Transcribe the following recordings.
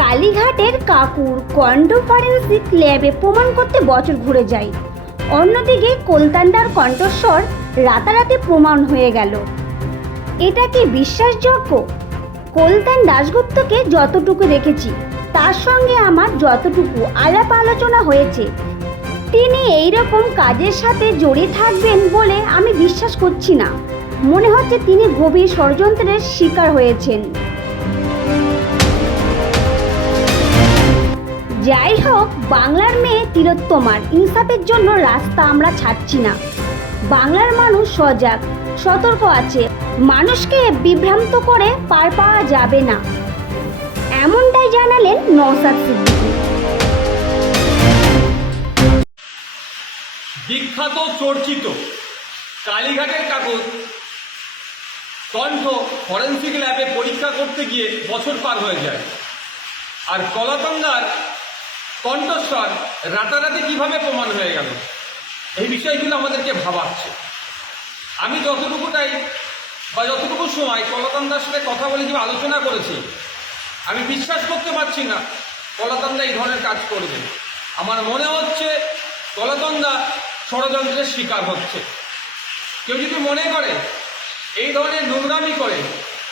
কালীঘাটের কাকুর কণ্ঠ ফরেন্সিক ল্যাবে প্রমাণ করতে বছর ঘুরে যায়। অন্যদিকে কলতান্ডার কণ্ঠস্বর রাতারাতি প্রমাণ হয়ে গেল। এটা কি বিশ্বাসযোগ্য? কলতান দাশগুপ্তকে যতটুকু দেখেছি, তার সঙ্গে আমার যতটুকু আলাপ আলোচনা হয়েছে, তিনি এই রকম কাজের সাথে জড়িয়ে থাকবেন বলে আমি বিশ্বাস করছি না। মনে হচ্ছে তিনি গভীর ষড়যন্ত্রের শিকার হয়েছেন। যাই হোক বাংলার মেয়ে তিলোত্তমার ইনসাফের জন্য রাস্তা আমরা ছাড়ছি না। বাংলার মানুষ সজাগ, সতর্ক আছে, মানুষকে বিভ্রান্ত করে পার পাওয়া যাবে না। এমনটাই জানালেন নওসাদ সিদ্দিকী। বিখ্যাত চর্চিত কালীঘাটের কাগজ, কণ্ঠ ফরেন্সিক ল্যাবে পরীক্ষা করতে গিয়ে বছর পার হয়ে যায়। আর কলাতঙ্গার কণ্ঠস্বর রাতারাতি কীভাবে প্রমাণ হয়ে গেল? এই বিষয়গুলো আমাদেরকে ভাবাচ্ছে। আমি যতটুকুটাই বা যতটুকু সময় কলাতন্দার সাথে কথা বলে যে আলোচনা করেছি, আমি বিশ্বাস করতে পারছি না কলাতন্দা এই ধরনের কাজ করবে আমার মনে হচ্ছে কলাতন্দা ষড়যন্ত্রের শিকার হচ্ছে। কেউ যদি মনে করে এই ধরনের নোংরামি করে,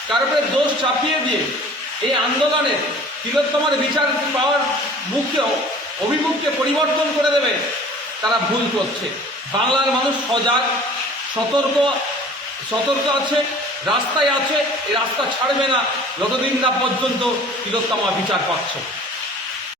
তার দোষ চাপিয়ে দিয়ে এই আন্দোলনে তিলোত্তমার বিচার পাওয়ার মুখকেও অভিমুখকে পরিবর্তন করে দেবে তারা ভুল করছে। বাংলার মানুষ সজাগ, সতর্ক সতর্ক আছে, রাস্তায় আছে, এই রাস্তা ছাড়বে না, যতদিন না পর্যন্ত তিলোত্তমা বিচার পাচ্ছে।